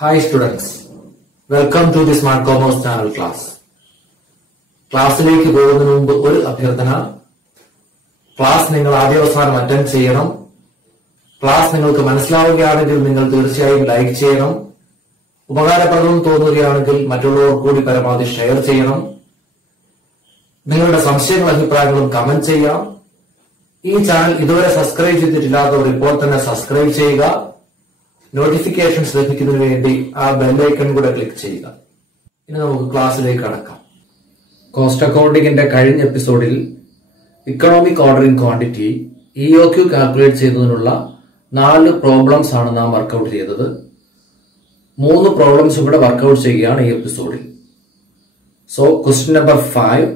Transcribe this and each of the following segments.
Hi students, welcome to the Smart Commerce channel class. ക്ലാസ്സിലേക്ക് പോകുന്നതിന് മുമ്പ് ഒരു അഭ്യർത്ഥന. ക്ലാസ് നിങ്ങൾ ആദ്യാവസാനം അറ്റൻഡ് ചെയ്യണം. ക്ലാസ് നിങ്ങൾക്ക് മനസ്സിലാവുകയാണെങ്കിൽ നിങ്ങൾ തീർച്ചയായും ലൈക്ക് ചെയ്യണം. ഉപകാരപ്രദം തോന്നുകയാണെങ്കിൽ മറ്റുള്ളവർ കൂടി പരമാവധി ഷെയർ ചെയ്യണം. നിങ്ങളുടെ സംശയങ്ങളും അഭിപ്രായങ്ങളും കമന്റ് ചെയ്യാം. ഈ ചാനൽ ഇതുവരെ സബ്സ്ക്രൈബ് ചെയ്തിട്ടില്ലാത്തവർ ഇപ്പോൾ തന്നെ സബ്സ്ക്രൈബ് ചെയ്യുക. നോട്ടിഫിക്കേഷൻസ് ലഭിക്കുന്നതിന് വേണ്ടി ആ ബെല്ലൈക്കൺ കൂടെ ക്ലിക്ക് ചെയ്യുക. ഇനി നമുക്ക് ക്ലാസ്സിലേക്ക് കടക്കാം. കോസ്റ്റ് അക്കൗണ്ടിങ്ങിന്റെ കഴിഞ്ഞ എപ്പിസോഡിൽ economic ordering quantity EOQ calculate ചെയ്യുന്നതിനുള്ള 4 പ്രോബ്ലംസ് ആണ് നാം വർക്ക്ഔട്ട് ചെയ്തത്. 3 പ്രോബ്ലംസ് കൂടെ വർക്ക്ഔട്ട് ചെയ്യുകയാണ് ഈ എപ്പിസോഡിൽ. So question number 5.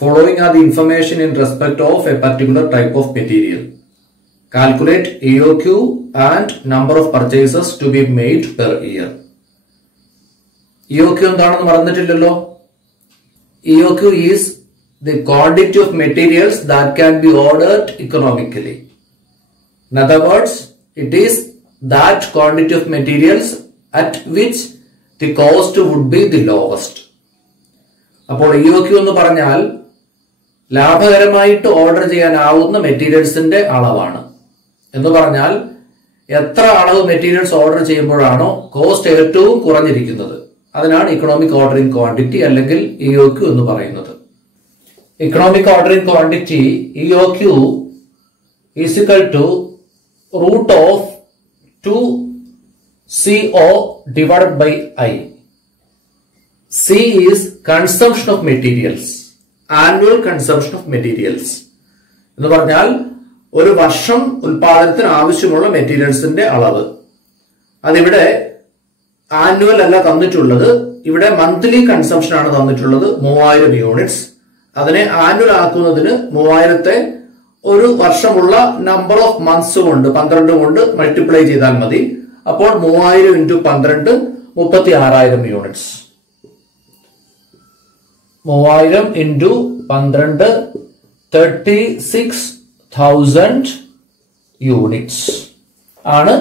Following are the information in respect of a particular type of material. Calculate EOQ and number of purchases to be made per year. EOQ എന്താണെന്ന് മറന്നിട്ടില്ലല്ലോ. EOQ is the quantity of materials that can be ordered economically. In other words, it is that quantity of materials at which the cost would be the lowest. അപ്പോൾ EOQ എന്ന് പറഞ്ഞാൽ ലാഭകരമായിട്ട് order ചെയ്യാനാവുന്ന മെറ്റീരിയൽസിന്റെ അളവാണ്. എന്ന് പറഞ്ഞാൽ എത്ര അളവ് materials order ചെയ്യുമ്പോഴാണോ cost ഏറ്റവും കുറഞ്ഞിരിക്കുന്നത്, അതിനാണ് ഇക്കണോമിക് ഓർഡറിംഗ് ക്വാണ്ടിറ്റി അല്ലെങ്കിൽ EOQ എന്ന് പറയുന്നത്. Economic ordering quantity EOQ is equal to root of 2CO divided by I. C is consumption of materials, annual consumption of materials. എന്ന് പറഞ്ഞാൽ ഒരു വർഷം ഉൽപാദനത്തിന് ആവശ്യമുള്ള മെറ്റീരിയൽസിന്റെ അളവ്. അതിവിടെ ആനുവൽ അല്ല തന്നിട്ടുള്ളത്, ഇവിടെ മന്ത്ലി കൺസംഷൻ ആണ് തന്നിട്ടുള്ളത് 3000 യൂണിറ്റ്സ്. അതിനെ ആനുവൽ ആക്കുന്നതിന് 3000ത്തെ ഒരു വർഷമുള്ള നമ്പർ ഓഫ് മന്ത്സ് കൊണ്ട് 12 കൊണ്ട് മൾട്ടിപ്ലൈ ചെയ്താൽ മതി. അപ്പോൾ 3000 × 12 36,000 യൂണിറ്റ്സ്. 3000 × 12 36,000 യൂണിറ്റ്സ് ആണ്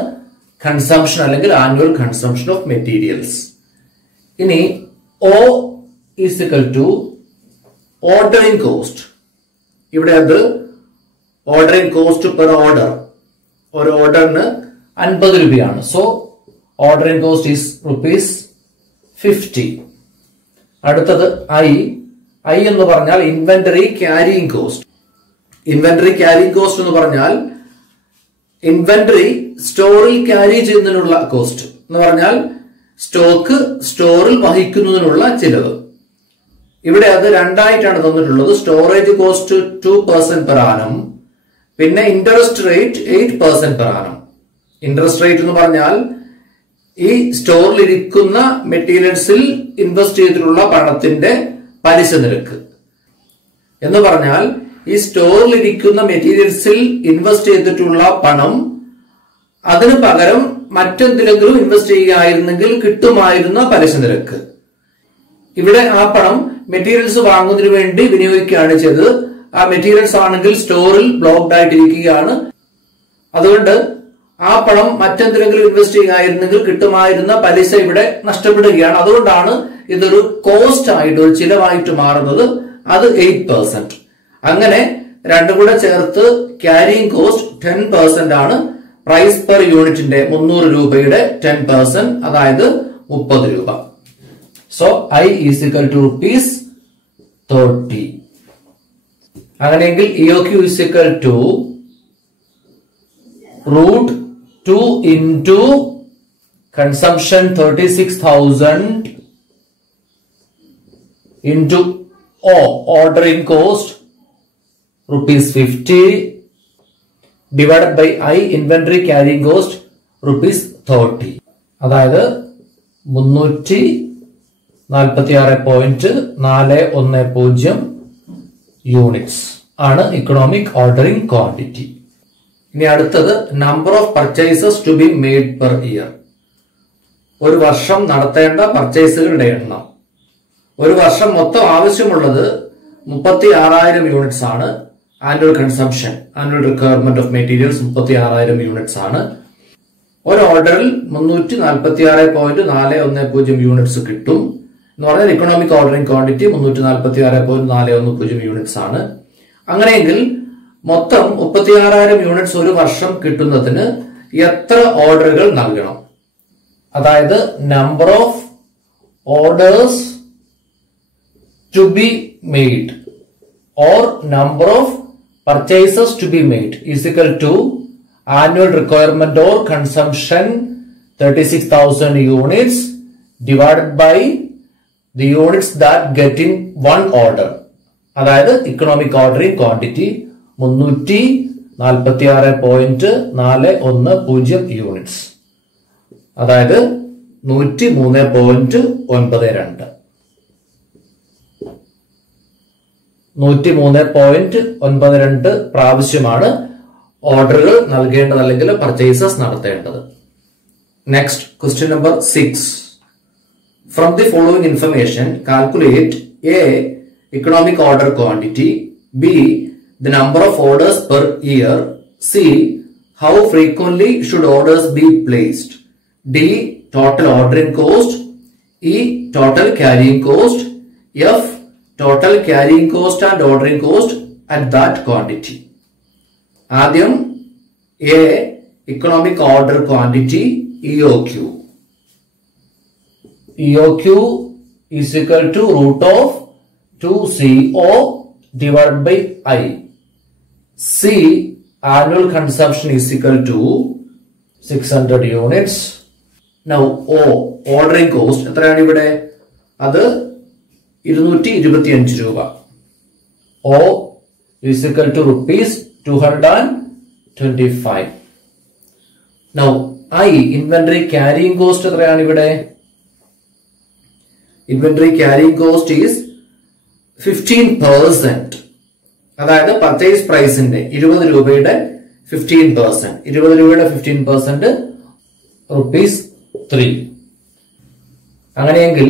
കൺസംഷൻ അല്ലെങ്കിൽ ആനുവൽ കൺസംഷൻ ഓഫ് മെറ്റീരിയൽസ്. ഇനി O is equal to ordering cost. ഇവിടെ അത് ഓർഡറിംഗ് കോസ്റ്റ് പെർ ഓർഡർ, ഒരു ഓർഡറിന് 50 രൂപയാണ്. So ordering cost is ₹50. അടുത്തത് I എന്ന് പറഞ്ഞാൽ inventory carrying cost. Inventory carrying cost എന്ന് പറഞ്ഞാൽ ഇൻവെന്ററി സ്റ്റോറിൽ ക്യാരി ചെയ്യുന്നതിനുള്ള കോസ്റ്റ് എന്ന് പറഞ്ഞാൽ സ്റ്റോക്ക് സ്റ്റോറിൽ വഹിക്കുന്നതിനുള്ള ചിലവ്. ഇവിടെ അത് രണ്ടായിട്ടാണ് തന്നിട്ടുള്ളത്. സ്റ്റോറേജ് കോസ്റ്റ് 2% പെർ ആനം, പിന്നെ interest rate 8% per annum. Interest rate എന്ന് പറഞ്ഞാൽ ഈ സ്റ്റോറിൽ ഇരിക്കുന്ന മെറ്റീരിയൽസിൽ ഇൻവെസ്റ്റ് ചെയ്തിട്ടുള്ള പണത്തിന്റെ പലിശ നിരക്ക്. എന്ന് പറഞ്ഞാൽ ഈ സ്റ്റോറിൽ ഇരിക്കുന്ന മെറ്റീരിയൽസിൽ ഇൻവെസ്റ്റ് ചെയ്തിട്ടുള്ള പണം അതിന് പകരം മറ്റെന്തിലെങ്കിലും ഇൻവെസ്റ്റ് ചെയ്യുകയായിരുന്നെങ്കിൽ കിട്ടുമായിരുന്ന പലിശ നിരക്ക്. ഇവിടെ ആ പണം മെറ്റീരിയൽസ് വാങ്ങുന്നതിന് വേണ്ടി വിനിയോഗിക്കുകയാണ് ചെയ്തത്. ആ മെറ്റീരിയൽസ് ആണെങ്കിൽ സ്റ്റോറിൽ ബ്ലോക്ക്ഡ് ആയിട്ടിരിക്കുകയാണ്. അതുകൊണ്ട് ആ പണം മറ്റെന്തിലെങ്കിലും ഇൻവെസ്റ്റ് ചെയ്യുകയായിരുന്നെങ്കിൽ കിട്ടുമായിരുന്ന പലിശ ഇവിടെ നഷ്ടപ്പെടുകയാണ്. അതുകൊണ്ടാണ് ഇതൊരു കോസ്റ്റ് ആയിട്ട്, ഒരു ചിലവായിട്ട് മാറുന്നത്. അത് 8%. അങ്ങനെ രണ്ടും കൂടെ ചേർത്ത് ക്യാരിയിങ് കോസ്റ്റ് 10% ആണ്. പ്രൈസ് പെർ യൂണിറ്റിന്റെ 300 രൂപയുടെ 10%, അതായത് 30 രൂപ. So I is equal to ₹30. അങ്ങനെയെങ്കിൽ EOQ is equal to √2 into consumption 36,000 into ordering cost ₹50 divided by I inventory carrying cost ₹30. അതായത് 346.410 യൂണിറ്റ്സ് ആണ് ഇക്കണോമിക് ഓർഡറിംഗ് ക്വാണ്ടിറ്റി. ഇനി അടുത്തത് number of purchases to be made per year. ഒരു വർഷം നടത്തേണ്ട പർച്ചേസുകളുടെ എണ്ണം. ഒരു വർഷം മൊത്തം ആവശ്യമുള്ളത് 36,000 യൂണിറ്റ്സ് ആണ്. Annual consumption, annual requirement of materials 36,000 units ആണ്. ഒരു ഓർഡറിൽ 346.410 യൂണിറ്റ്സ് കിട്ടും എന്ന് പറഞ്ഞാൽ ഇക്കണോമിക് ഓർഡറിംഗ് ക്വാണ്ടിറ്റി 346.410 യൂണിറ്റ്സ് ആണ്. അങ്ങനെയെങ്കിൽ മൊത്തം 36,000 യൂണിറ്റ്സ് ഒരു വർഷം കിട്ടുന്നതിന് എത്ര ഓർഡറുകൾ നൽകണം? അതായത് number of orders to be made or number of purchases to be made is equal to annual requirement or consumption 36,000 units divided by the units that get in one order. അതായത് economic ordering quantity 346.410 units, അതായത് 103.92 103.92 പ്രാവശ്യമാണ് ഓർഡറുകൾ നൽകേണ്ടത് അല്ലെങ്കിൽ purchases നടത്തേണ്ടത്. Next question number 6. From the following information calculate A economic order quantity, be the number of orders per year, see how frequently should orders B placed, D total ordering cost, E total carrying cost, F total carrying cost and ordering cost at that quantity. ആദ്യം A economic order quantity EOQ. EOQ is equal to root of 2CO divided by I. C annual consumption is equal to 600 units. Now O ordering cost എത്രയാണ് ഇവിടെ? അത് 225 രൂപ. O is equal to rupees 225. Now I inventory carrying cost എത്രയാണ് ഇവിടെ? Inventory carrying cost is 15%. അതായത് purchase പ്രൈസിന്റെ 20 രൂപയുടെ 15%. 20 രൂപയുടെ 15% rupees 3. അങ്ങനെയെങ്കിൽ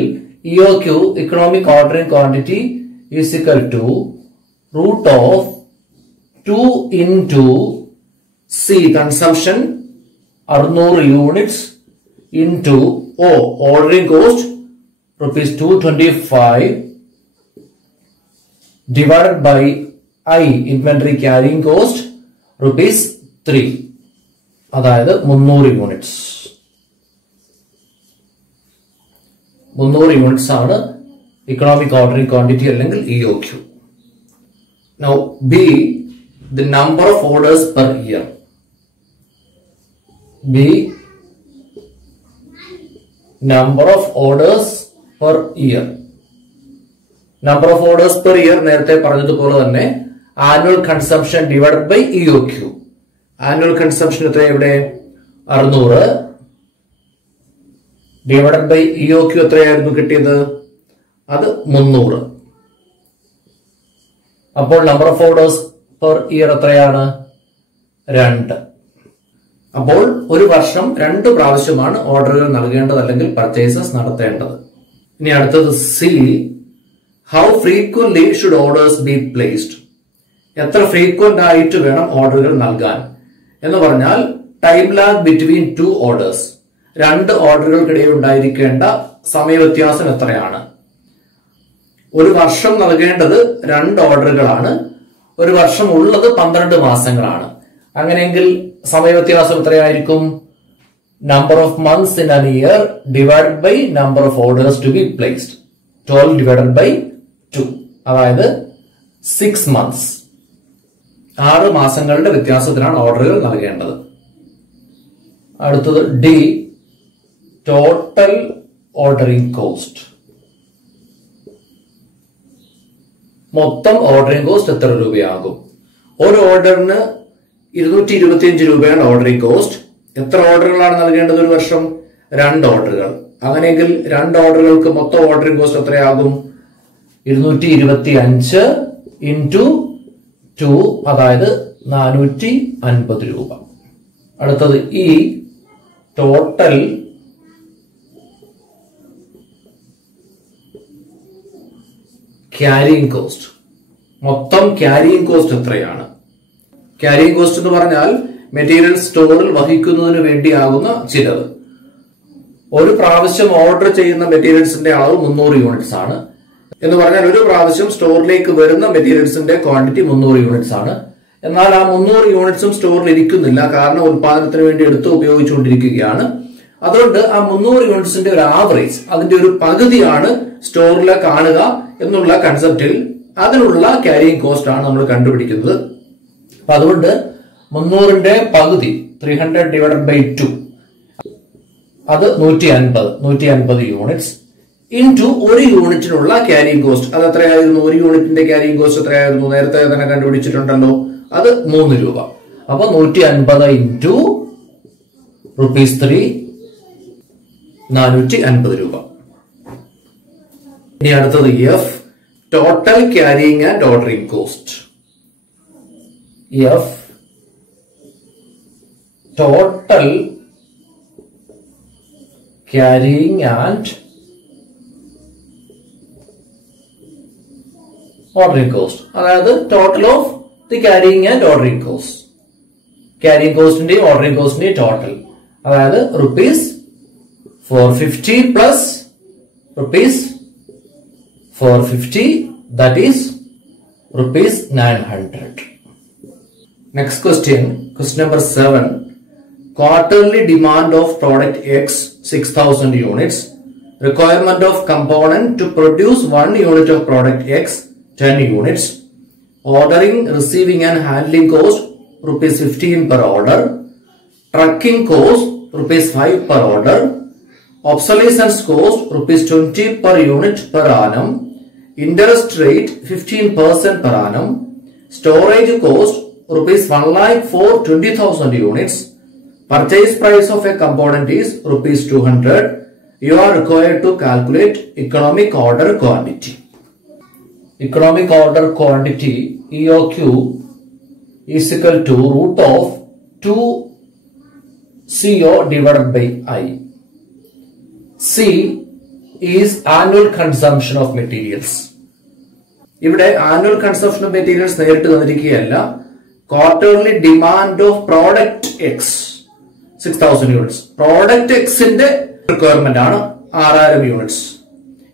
EOQ economic ordering quantity is equal to root of 2 into C consumption 600 units into O ordering cost rupees 225 divided by I inventory carrying cost rupees 3, അതായത് 300 units. 300 units ആണ് economic ordering quantity അല്ലെങ്കിൽ EOQ. Now B the number of orders per year. B number of orders per year. Number of orders per year നേരത്തെ പറഞ്ഞതുപോലെ തന്നെ annual consumption divided by EOQ. Annual consumption എത്ര ഇവിടെ? 600 divided by EOQ എത്രയായിരുന്നു കിട്ടിയത്? അത് 300. അപ്പോൾ number of orders per year എത്രയാണ്? 2. അപ്പോൾ ഒരു വർഷം 2 പ്രാവശ്യമാണ് ഓർഡറുകൾ നൽകേണ്ടത് അല്ലെങ്കിൽ പർച്ചേസസ് നടത്തേണ്ടത്. ഇനി അടുത്തത് C, how frequently should orders B placed? എത്ര ഫ്രീക്വന്റ് ആയിട്ട് വേണം ഓർഡറുകൾ നൽകാൻ എന്ന് പറഞ്ഞാൽ ടൈം ലാഗ് ബിറ്റ്വീൻ 2 ഓർഡേഴ്സ്, 2 ഓർഡറുകൾക്കിടയിൽ ഉണ്ടായിരിക്കേണ്ട സമയവ്യത്യാസം എത്രയാണ്? ഒരു വർഷം നൽകേണ്ടത് 2 ഓർഡറുകളാണ്, ഒരു വർഷം ഉള്ളത് 12 മാസങ്ങളാണ്. അങ്ങനെയെങ്കിൽ സമയവ്യത്യാസം എത്രയായിരിക്കും? Number of months in an year divided by number of orders to be placed, 12 divided by 2, അതായത് 6 മന്ത്സ്. 6 മാസങ്ങളുടെ വ്യത്യാസത്തിലാണ് ഓർഡറുകൾ നൽകേണ്ടത്. അടുത്തത് ഡി, ടോട്ടൽ ഓർഡറിംഗ് കോസ്റ്റ്. മൊത്തം ഓർഡറിംഗ് കോസ്റ്റ് എത്ര രൂപയാകും? ഒരു ഓർഡറിന് 225 രൂപയാണ് ഓർഡറിംഗ് കോസ്റ്റ്. എത്ര ഓർഡറുകളാണ് നൽകേണ്ടത് ഒരു വർഷം? 2 ഓർഡറുകൾ. അങ്ങനെയെങ്കിൽ 2 ഓർഡറുകൾക്ക് മൊത്തം ഓർഡറിംഗ് കോസ്റ്റ് എത്രയാകും? 225 ഇൻറ്റു 2, അതായത് 450 രൂപ. അടുത്തത് ഈ ടോട്ടൽ ക്യാരിയിങ് കോസ്റ്റ്. മൊത്തം ക്യാരിയിങ് കോസ്റ്റ് എത്രയാണ്? ക്യാരിയിങ് കോസ്റ്റ് എന്ന് പറഞ്ഞാൽ മെറ്റീരിയൽ സ്റ്റോറിൽ വഹിക്കുന്നതിന് വേണ്ടിയാകുന്ന ചിലവ്. ഒരു പ്രാവശ്യം ഓർഡർ ചെയ്യുന്ന മെറ്റീരിയൽസിന്റെ അളവ് 300 യൂണിറ്റ്സ് ആണ് എന്ന് പറഞ്ഞാൽ ഒരു പ്രാവശ്യം സ്റ്റോറിലേക്ക് വരുന്ന മെറ്റീരിയൽസിന്റെ ക്വാണ്ടിറ്റി 300 യൂണിറ്റ്സ് ആണ്. എന്നാൽ ആ 300 യൂണിറ്റ്സും സ്റ്റോറിൽ ഇരിക്കുന്നില്ല, കാരണം ഉൽപാദനത്തിന് വേണ്ടി എടുത്ത് ഉപയോഗിച്ചുകൊണ്ടിരിക്കുകയാണ്. അതുകൊണ്ട് ആ 300 യൂണിറ്റ്സിന്റെ ഒരു ആവറേജ്, അതിന്റെ ഒരു പകുതിയാണ് സ്റ്റോറിൽ കാണുക എന്നുള്ള കൺസെപ്റ്റിൽ അതിനുള്ള ക്യാരിയിങ് കോസ്റ്റ് ആണ് നമ്മൾ കണ്ടുപിടിക്കുന്നത്. അപ്പൊ അതുകൊണ്ട് 300ന്റെ പകുതി 300 ഡിവൈഡഡ് ബൈ 2, അത് 150 യൂണിറ്റ്സ് ഇൻടു ഒരു യൂണിറ്റിനുള്ള ക്യാരിയിങ് കോസ്റ്റ്. അത് എത്രയായിരുന്നു? ഒരു യൂണിറ്റിന്റെ ക്യാരിയിങ് കോസ്റ്റ് എത്രയായിരുന്നു? നേരത്തെ തന്നെ കണ്ടുപിടിച്ചിട്ടുണ്ടല്ലോ, അത് 3 രൂപ. അപ്പൊ 150 ഇൻടു ₹3, 450 രൂപ. ഇനി അടുത്തത് F, total carrying and ordering cost. F, total carrying and ordering cost. അതായത് total of the carrying and ordering cost. ക്യാരിയിങ് കോസ്റ്റിന്റെയും ഓർഡറിംഗ് കോസ്റ്റിന്റെയും ടോട്ടൽ, അതായത് ₹450 plus ₹450, that is ₹900. Next question number 7. Quarterly demand of product X 6000 units. Requirement of component to produce 1 unit of product X 10 units. Ordering, receiving and handling cost ₹15 per order. Trucking cost ₹5 per order. Obsolescence cost ₹20 per unit per annum. Interest rate 15% per annum. Storage cost ₹1 lakh for 20,000 units. Purchase price of a component is ₹200. You are required to calculate economic order quantity. Economic order quantity EOQ is equal to root of 2CO divided by I. C is annual consumption of materials. ഇവിടെ annual consumption of materials നേരിട്ട് തന്നിരിക്കുകയല്ല. Quarterly demand of product X 6000 units. Product എക്സിന്റെ requirement ആണ് 6000 units.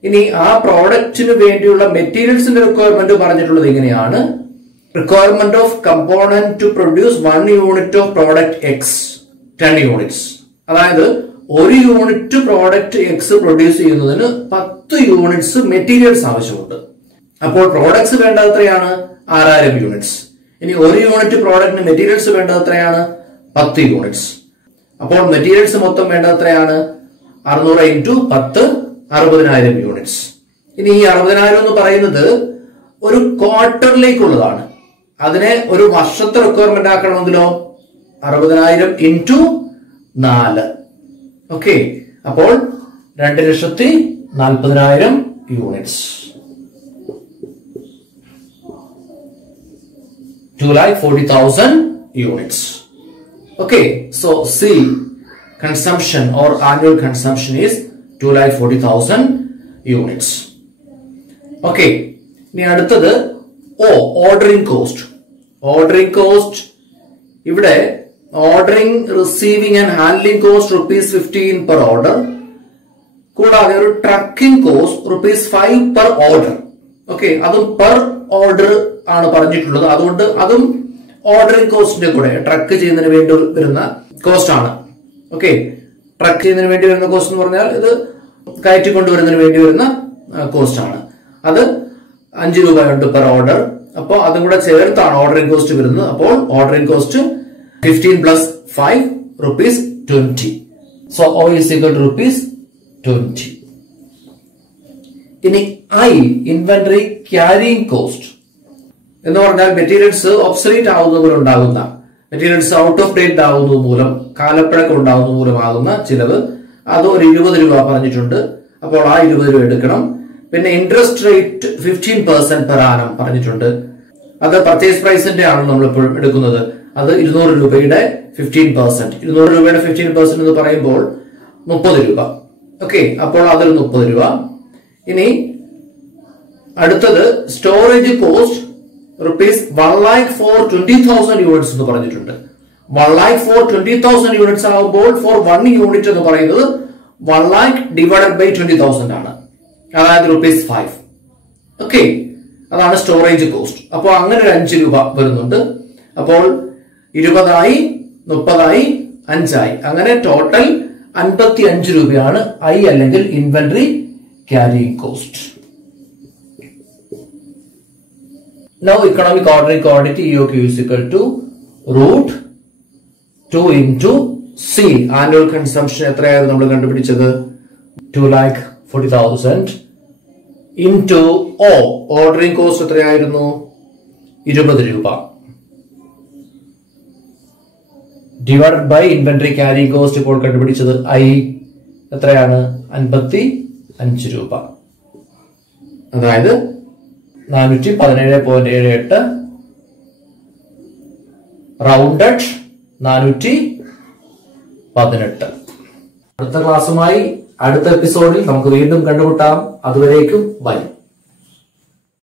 ഇനി ആ പ്രോഡക്റ്റിന് വേണ്ടിയുള്ള മെറ്റീരിയൽസിന്റെ requirement പറഞ്ഞിട്ടുള്ളത് ഇങ്ങനെയാണ്: requirement of component to produce 1 unit of product X 10 units. അതായത് ഒരു യൂണിറ്റ് പ്രോഡക്റ്റ് എക്സ് പ്രൊഡ്യൂസ് ചെയ്യുന്നതിന് 10 യൂണിറ്റ്സ് മെറ്റീരിയൽസ് ആവശ്യമുണ്ട്. അപ്പോൾ പ്രോഡക്ട്സ് വേണ്ടത് എത്രയാണ്? 6000 യൂണിറ്റ്സ്. ഇനി ഒരു യൂണിറ്റ് പ്രോഡക്റ്റിന് മെറ്റീരിയൽസ് വേണ്ടത് എത്രയാണ്? 10 യൂണിറ്റ്സ്. അപ്പോൾ മെറ്റീരിയൽസ് മൊത്തം വേണ്ടത് എത്രയാണ്? 600 ഇൻറ്റു 10, 60000 യൂണിറ്റ്സ്. ഇനി ഈ 60000 എന്ന് പറയുന്നത് ഒരു ക്വാർട്ടറിലേക്കുള്ളതാണ്. അതിനെ ഒരു വർഷത്തെ റിക്വയർമെന്റ് ആക്കണമെങ്കിലോ 60000 ഇൻറ്റു 4. ഓക്കെ, അപ്പോൾ 2,40,000 units. 2,40,000 units. Okay, so C, consumption or annual consumption is 2,40,000 units. Okay, ഇനി അടുത്തത് O, ordering cost. Ordering cost, ഇവിടെ ordering, receiving and handling cost ₹15 per order. കൂടാതെ ഒരു trekking cost ₹5 per order. Okay, അതും per order ആണ് പറഞ്ഞിട്ടുള്ളത്. അതുകൊണ്ട് അതും ഓർഡറിംഗ് കോസ്റ്റിന്റെ കൂടെ ട്രക്ക് ചെയ്യുന്നതിന് വേണ്ടി വരുന്ന കോസ്റ്റ് ആണ്. ഓക്കെ, ട്രക്ക് ചെയ്യുന്നതിന് വേണ്ടി വരുന്ന കോസ്റ്റ് എന്ന് പറഞ്ഞാൽ ഇത് കയറ്റിക്കൊണ്ടുവരുന്നതിന് വേണ്ടി വരുന്ന കോസ്റ്റ് ആണ്. അത് 5 രൂപയുണ്ട് പെർ ഓർഡർ. അപ്പോൾ അതും കൂടെ ചേർത്താണ് ഓർഡറിംഗ് കോസ്റ്റ് വരുന്നത്. അപ്പോൾ ordering cost 15 plus 5 ₹20. So O is equal to ₹20. ഇനി I, ഇൻവെന്ററി ക്യാരിയിങ് കോസ്റ്റ് എന്ന് പറഞ്ഞാൽ മെറ്റീരിയൽസ് ഒബ്സലീറ്റ് ആവുന്നത് മൂലം ഉണ്ടാകുന്ന, മെറ്റീരിയൽസ് ഔട്ട് ഓഫ് ഡേറ്റ് ആവുന്നത് മൂലം, കാലപ്പഴക്കം ഉണ്ടാകുന്നത് മൂലമാകുന്ന ചിലവ്. അത് ഒരു 20 രൂപ പറഞ്ഞിട്ടുണ്ട്. അപ്പോൾ ആ 20 രൂപ എടുക്കണം. പിന്നെ ഇൻട്രസ്റ്റ് റേറ്റ് 15% per annum പറഞ്ഞിട്ടുണ്ട്. അത് പർച്ചേസ് പ്രൈസിന്റെ ആണ് നമ്മൾ എപ്പോഴും എടുക്കുന്നത്. അത് 200 രൂപയുടെ 15%. 200 രൂപയുടെ 15% എന്ന് പറയുമ്പോൾ 30 രൂപ. ഓക്കെ, അപ്പോൾ അതൊരു 30 രൂപ. ഇനി അടുത്തത് storage cost ₹1 lakh for 20,000 units എന്ന് പറഞ്ഞിട്ടുണ്ട്. 1 lakh for 20,000 യൂണിറ്റ്സ് ആകുമ്പോൾ ഫോർ 1 യൂണിറ്റ് എന്ന് പറയുന്നത് 1 lakh divided by 20,000 ആണ്, അതായത് ₹5. ഓക്കെ, അതാണ് സ്റ്റോറേജ് കോസ്റ്റ്. അപ്പോൾ അങ്ങനെ ഒരു 5 രൂപ വരുന്നുണ്ട്. അപ്പോൾ 20 30 5 അങ്ങനെ ടോട്ടൽ 55 രൂപയാണ് ഐ അല്ലെങ്കിൽ inventory carrying cost. Now economic ordering quantity EOQ is equal to √2 into C. Annual consumption എത്രയായിരുന്നു നമ്മൾ കണ്ടുപിടിച്ചത്? 2,40,000 into O. Ordering cost എത്രയായിരുന്നു? 20 രൂപ divided by inventory carrying cost. ഇപ്പോൾ കണ്ടുപിടിച്ചത് I എത്രയാണ്? 55 രൂപ, അതായത് 417.78 റൗണ്ടഡ് 418. അടുത്ത ക്ലാസ്സുമായി അടുത്ത എപ്പിസോഡിൽ നമുക്ക് വീണ്ടും കണ്ടുമുട്ടാം. അതുവരേക്കും ബൈ.